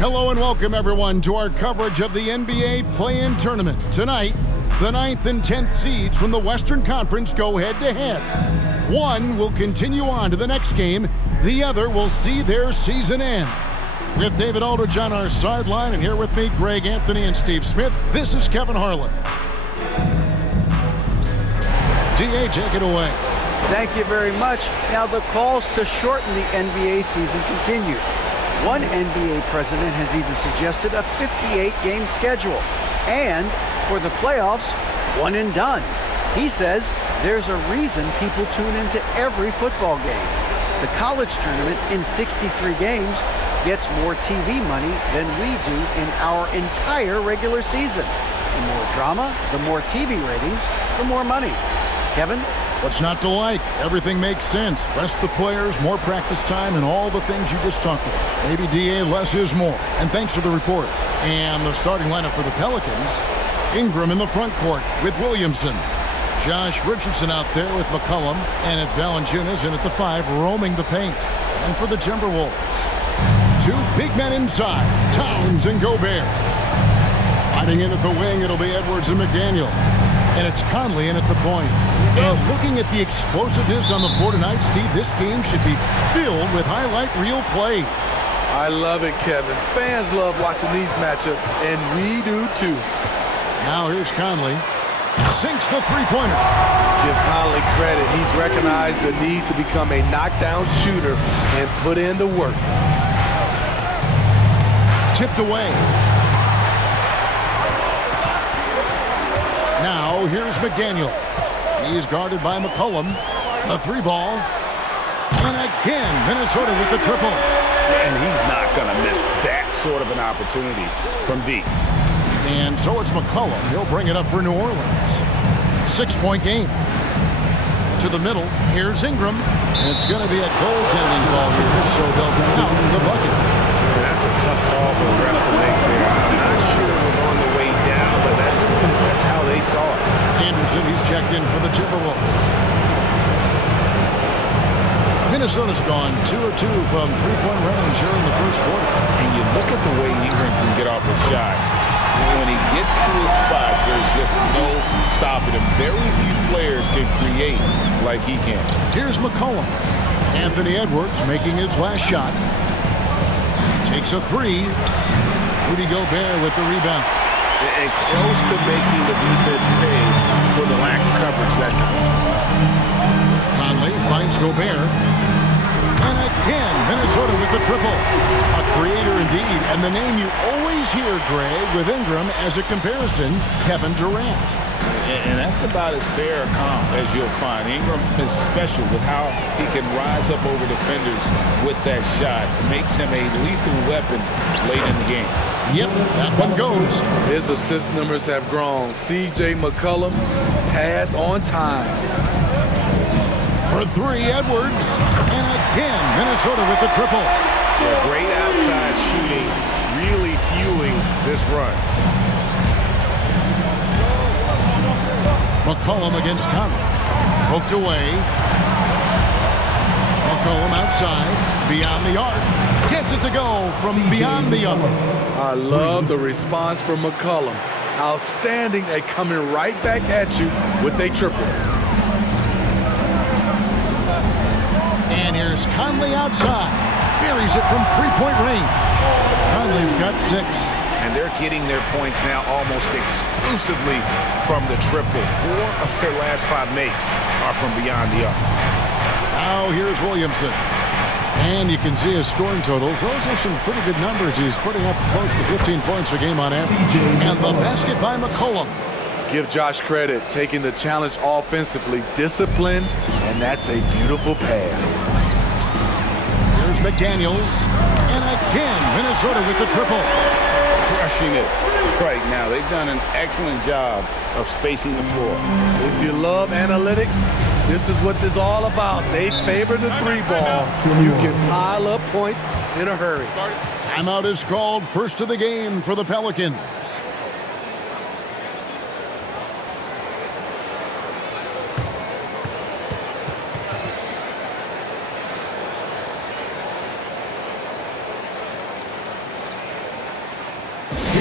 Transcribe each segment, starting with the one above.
Hello and welcome everyone to our coverage of the NBA Play-In Tournament. Tonight, the 9th and 10th seeds from the Western Conference go head-to-head. One will continue on to the next game. The other will see their season end. With David Aldridge on our sideline, and here with me, Greg Anthony and Steve Smith, this is Kevin Harlan. D.A., take it away. Thank you very much. Now the calls to shorten the NBA season continue. One NBA president has even suggested a 58-game schedule. And for the playoffs, one and done. He says there's a reason people tune into every football game. The college tournament in 63 games gets more TV money than we do in our entire regular season. The more drama, the more TV ratings, the more money. Kevin? What's not to like? Everything makes sense. Rest the players, more practice time, and all the things you just talked about. Maybe DA, less is more. And thanks for the report. And the starting lineup for the Pelicans, Ingram in the front court with Williamson. Josh Richardson out there with McCollum. And it's Valanciunas in at the 5, roaming the paint. And for the Timberwolves, two big men inside, Towns and Gobert. Fighting in at the wing, it'll be Edwards and McDaniel. And it's Conley in at the point. And looking at the explosiveness on the floor tonight, Steve, this game should be filled with highlight reel play. I love it, Kevin. Fans love watching these matchups, and we do too. Now here's Conley. Sinks the three-pointer. Give Conley credit. He's recognized the need to become a knockdown shooter and put in the work. Tipped away. Now here's McDaniel. He's guarded by McCollum. The three ball. And again, Minnesota with the triple. And he's not going to miss that sort of an opportunity from deep. And so it's McCollum. He'll bring it up for New Orleans. 6-point game. To the middle. Here's Ingram. And it's going to be a goaltending call here, so they'll count the bucket. That's a tough call for the ref to make there. I'm not sure it was on the way down, but that's how they saw it. Anderson, he's checked in for the Timberwolves. Minnesota's gone 2 of 2 from three-point range here in the first quarter. And you look at the way Ingram can get off a shot. When he gets to his spots, there's just no stopping him. Very few players can create like he can. Here's McCollum. Anthony Edwards making his last shot. Takes a three. Rudy Gobert with the rebound. And close to making the defense pay for the lax coverage that time. Conley finds Gobert. And again, Minnesota with the triple. A creator indeed. And the name you always hear, Greg, with Ingram as a comparison, Kevin Durant. And that's about as fair a comp as you'll find. Ingram is special with how he can rise up over defenders with that shot. It makes him a lethal weapon late in the game. Yep, that one goes. His assist numbers have grown. C.J. McCollum, pass on time. For three, Edwards. And again, Minnesota with the triple. Yeah, great outside shooting, really fueling this run. McCollum against Conley. Poked away. McCollum outside, beyond the arc. Gets it to go from beyond the arc. I love the response from McCollum. Outstanding at coming right back at you with a triple. And here's Conley outside. Buries it from three-point range. Conley's got 6. And they're getting their points now almost exclusively from the triple. 4 of their last 5 makes are from beyond the arc. Now here's Williamson. And you can see his scoring totals. Those are some pretty good numbers. He's putting up close to 15 points a game on average. And the basket by McCollum. Give Josh credit, taking the challenge offensively, discipline, and that's a beautiful pass. Here's McDaniels. And again, Minnesota with the triple. Crushing it right now. They've done an excellent job of spacing the floor. If you love analytics, this is what this is all about. They favor the three ball. You can pile up points in a hurry. Timeout is called. First of the game for the Pelicans.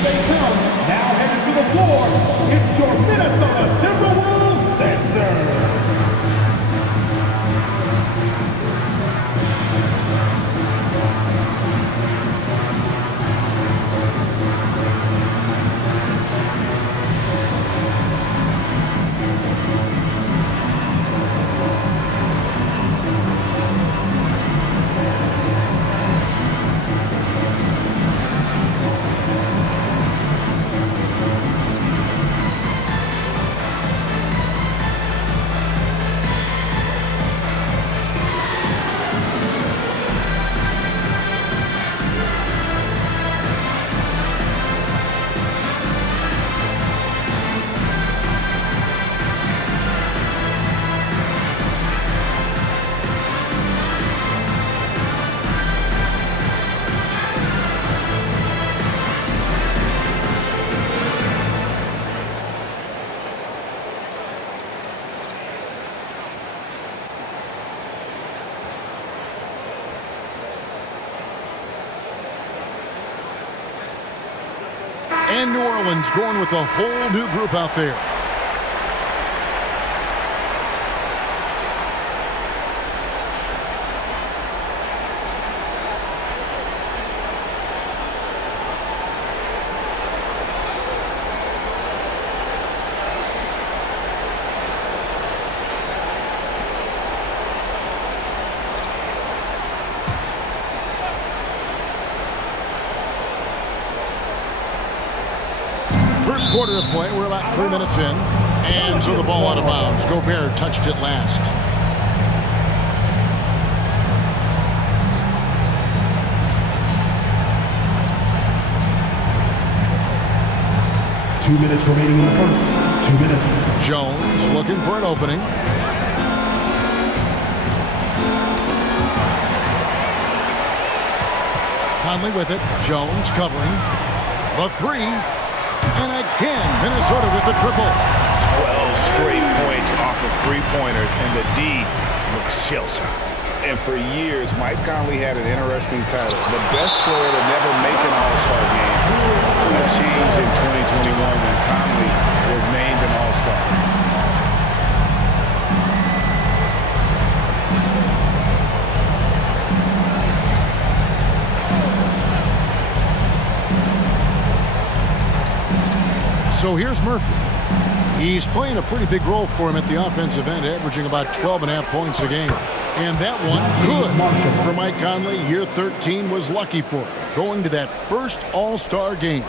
here they come. Now headed to the floor. It's your Minnesota Timberwolves Sixers. And New Orleans going with a whole new group out there. First quarter of play, we're about 3 minutes in. And so the ball out of bounds. Gobert touched it last. Two minutes remaining in the first. 2 minutes. Jones looking for an opening. Conley with it. Jones covering. The three. And again, Minnesota with the triple. 12 straight points off of three-pointers, and the D looks shell-shocked. And for years, Mike Conley had an interesting title. The best player to never make an All-Star game. That changed in 2021 when Conley was named an All-Star. So here's Murphy. He's playing a pretty big role for him at the offensive end, averaging about 12.5 points a game. And that one good for Mike Conley. Year 13 was lucky for him, going to that first All-Star game.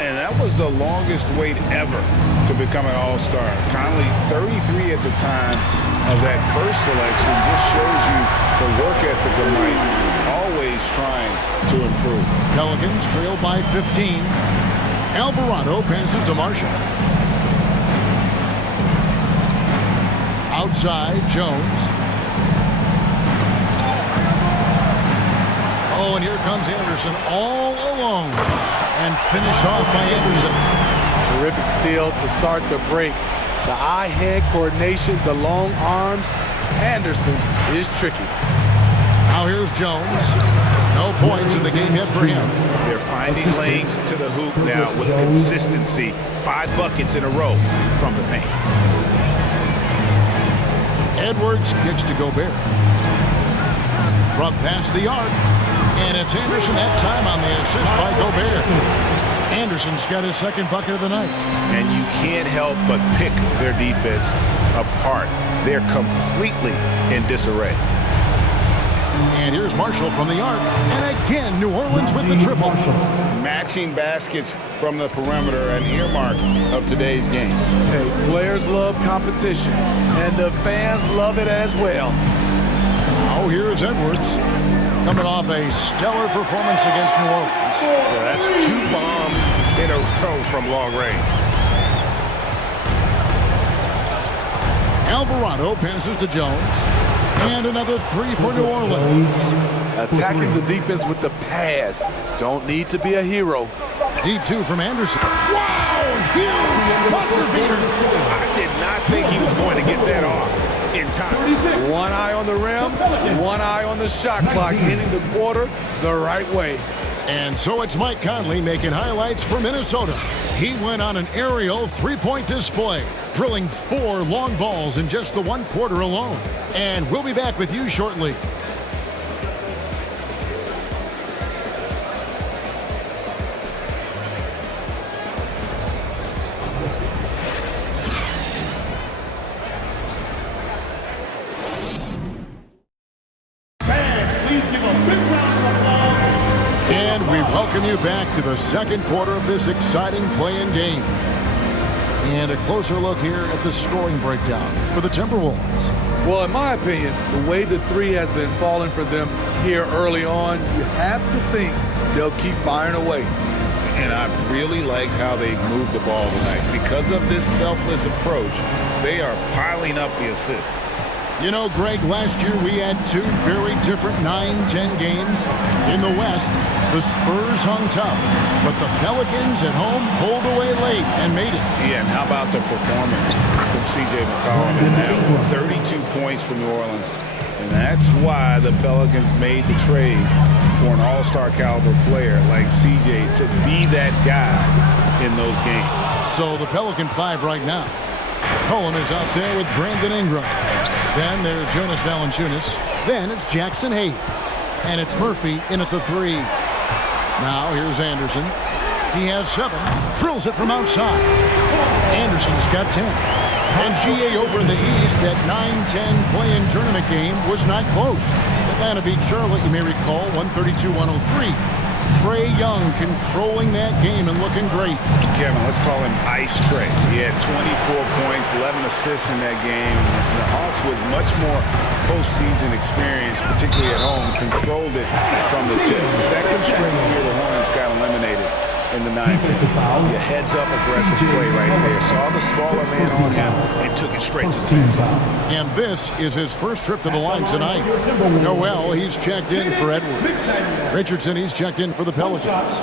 And that was the longest wait ever to become an All-Star. Conley, 33 at the time of that first selection, just shows you the work ethic of Mike, always trying to improve. Pelicans trail by 15. Alvarado passes to Marshall. Outside, Jones. Oh, and here comes Anderson all alone. And finished off by Anderson. Terrific steal to start the break. The eye-hand coordination, the long arms. Anderson is tricky. Now here's Jones. No points in the game yet for him. They're finding lanes to the hoop now with consistency. 5 buckets in a row from the paint. Edwards kicks to Gobert. From past the arc. And it's Anderson that time on the assist by Gobert. Anderson's got his second bucket of the night. And you can't help but pick their defense apart. They're completely in disarray. And here's Marshall from the arc. And again, New Orleans with the triple. Matching baskets from the perimeter, an earmark of today's game. Hey, players love competition, and the fans love it as well. Oh, here's Edwards. Coming off a stellar performance against New Orleans. Yeah, that's 2 bombs in a row from long range. Alvarado passes to Jones. And another 3 for New Orleans. Attacking the defense with the pass. Don't need to be a hero. Deep 2 from Anderson. Wow, huge buzzer beater. I did not think he was going to get that off in time. One eye on the rim, one eye on the shot clock, ending the quarter the right way. And so it's Mike Conley making highlights for Minnesota. He went on an aerial three-point display, drilling 4 long balls in just the 1 quarter alone. And we'll be back with you shortly. And we welcome you back to the second quarter of this exciting play-in game. And a closer look here at the scoring breakdown for the Timberwolves. Well, in my opinion, the way the three has been falling for them here early on, you have to think they'll keep firing away. And I really liked how they moved the ball tonight. Because of this selfless approach, they are piling up the assists. You know, Greg, last year we had 2 very different 9-10 games. In the West, the Spurs hung tough, but the Pelicans at home pulled away late and made it. Yeah, and how about the performance from C.J. McCollum in that one? 32 points for New Orleans. And that's why the Pelicans made the trade for an all-star caliber player like C.J. to be that guy in those games. So the Pelican 5 right now. McCollum is out there with Brandon Ingram. Then there's Jonas Valanciunas. Then it's Jackson Hayes. And it's Murphy in at the 3. Now here's Anderson. He has 7. Drills it from outside. Anderson's got 10. And GA over in the East, that 9-10 play-in tournament game was not close. Atlanta beat Charlotte, you may recall, 132-103. Trae Young controlling that game and looking great. Kevin, let's call him Ice Trae. He had 24 points, 11 assists in that game. The Hawks, with much more postseason experience, particularly at home, controlled it from the tip. Second string here, the Hornets got eliminated in the 9th. Your heads-up aggressive play right there. Saw the smaller man on him and took it straight to the basket. And this is his first trip to the line tonight. Noel, he's checked in for Edwards. Richardson, he's checked in for the Pelicans.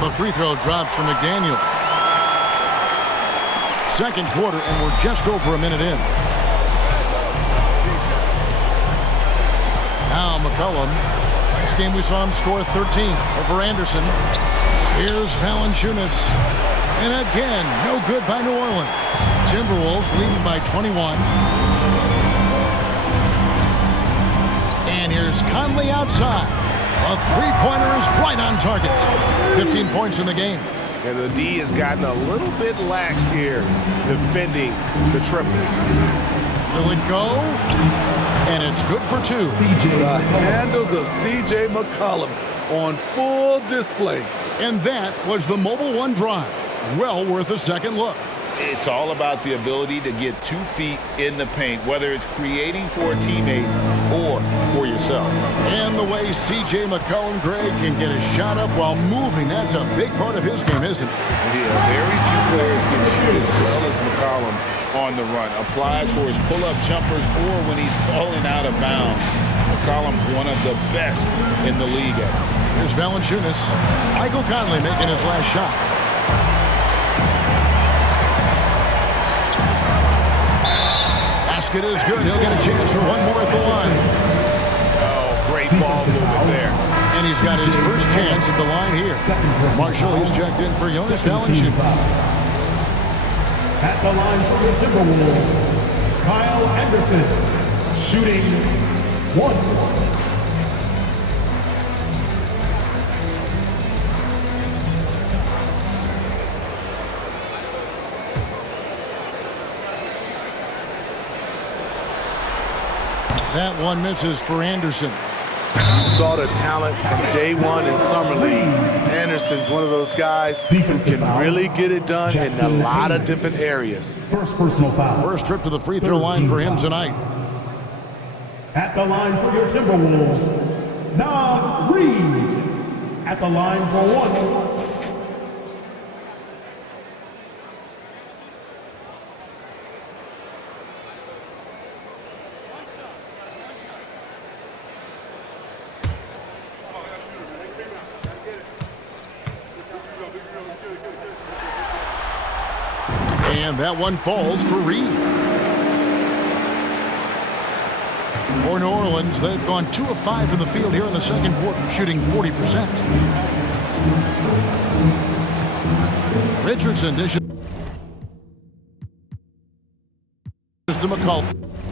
The free throw drops from McDaniel. Second quarter, and we're just over a minute in. Now McCollum. Last game we saw him score 13 over Anderson. Here's Valanciunas. And again, no good by New Orleans. Timberwolves leading by 21. And here's Conley outside. A three-pointer is right on target. 15 points in the game. And the D has gotten a little bit laxed here, defending the triple. Will it go? And it's good for 2. The handles of C.J. McCollum on full display. And that was the Mobile One drive. Well worth a second look. It's all about the ability to get 2 feet in the paint, whether it's creating for a teammate or for yourself. And the way C.J. McCollum, Greg, can get a shot up while moving, that's a big part of his game, isn't it? Yeah, very few players can shoot as well as McCollum on the run. Applies for his pull-up jumpers or when he's falling out of bounds. McCollum's one of the best in the league at it. Here's Valanciunas. Michael Conley making his last shot. Basket is good. He'll get a chance for one more at the line. Oh, great ball movement there. And he's got his first chance at the line here. Marshall, he's checked in for Jonas Valanciunas. At the line for the Timberwolves, Kyle Anderson, shooting 1. That one misses for Anderson. You saw the talent from day one in Summer League. Anderson's one of those guys who can really get it done in a lot of different areas. First personal foul. First trip to the free throw line for him tonight. At the line for your Timberwolves, Naz Reid. At the line for 1. And that one falls for Reed. For New Orleans, they've gone 2 of 5 from the field here in the second quarter, shooting 40%. Richardson dishes to McCullough.